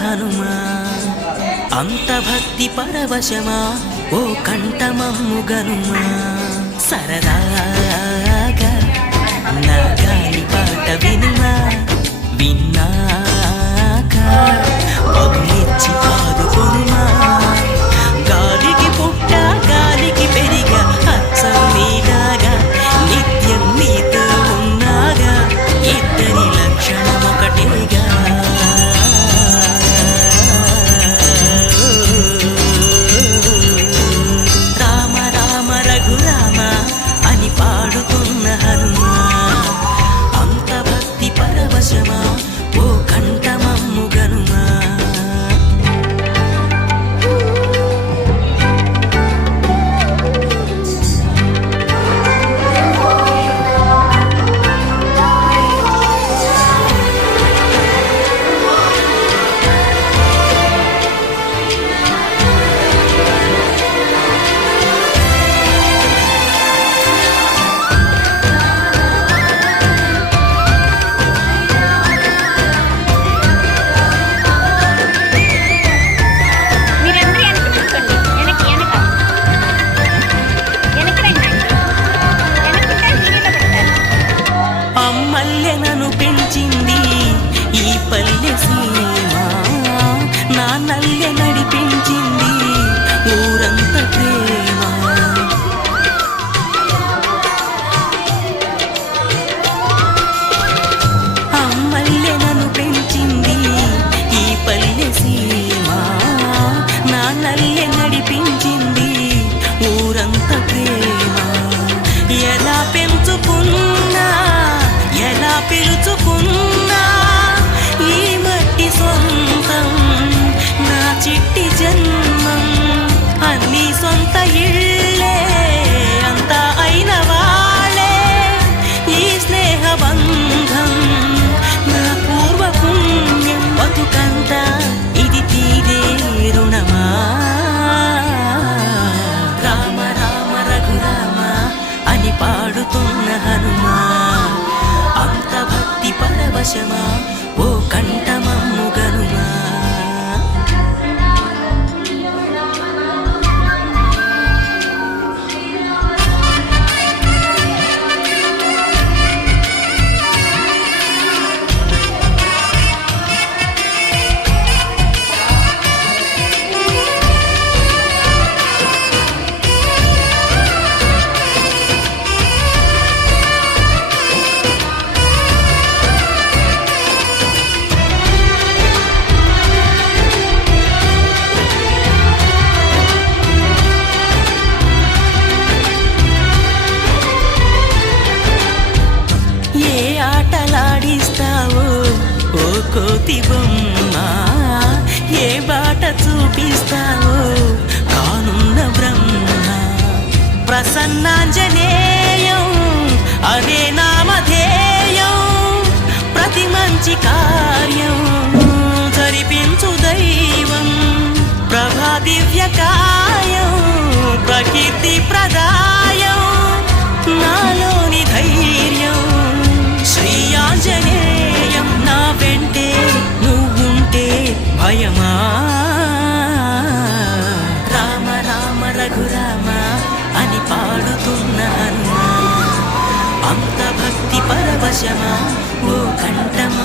హనుమా అంత భక్తి పరవశమా ఓ కంఠమమ్ము గనుమా సరదాగా నా గాలి పాట వినుమా విన్నాక పగులిచ్చి ఆదుకొనుమా గాలికి పుట్ట గాలికి పెరిగా అచ్చం నీలాగా నిత్యం నీతో ఉన్నాగా ఇద్దరి లక్షణం ఒకటేగా రామ రామ రఘురామ అని పాడుతున్న హనుమా అంత భక్తి పరవశమా ఓ కంఠమమ్ము గనుమా అమ్మల్లెనను పెంచింది ఈ పల్లె సీమ నా నల్లె నడిపించింది ఊరంత ప్రేమ అమ్మల్లెనను పెంచింది ఈ పల్లె సీమ నా నల్లె నడిపించింది ఊరంత ప్రేమ ఎలా పెంచుకున్నా ఎలా పిలుచుకున్నా ఈ మట్టి సొంతం నా చిట్టి జన్మం అన్ని సొంత ఇళ్ళే అంతా అయిన వాళ్ళే ఈ స్నేహ బంధం నా పూర్వ పుణ్యం బతుకంతా ఇది తీరే రుణమా రామ రామ రఘురామ అని పాడుతున్న హనుమా అంత భక్తి పరవశమా ఓ కంఠమమ్ము గనుమా ఆటలాడిస్తావో ఓ కోతి బొమ్మ ఏ బాట చూపిస్తావో కానున్న బ్రహ్మ ప్రసన్నాంజనేయం అదే నామధేయం ప్రతి మంచి కార్యం జరిపించు దైవం ప్రభా దివ్యకాయం ప్రకీర్తి ప్రదాయం నాలోని ధైర్యం శ్రీ ఆంజనేయం నా వెంటే నువ్వుంటే భయమా రామ రామ రఘురామ అని పాడుతున్న హనుమా అంత భక్తి పరవశమా ఓ కంఠమా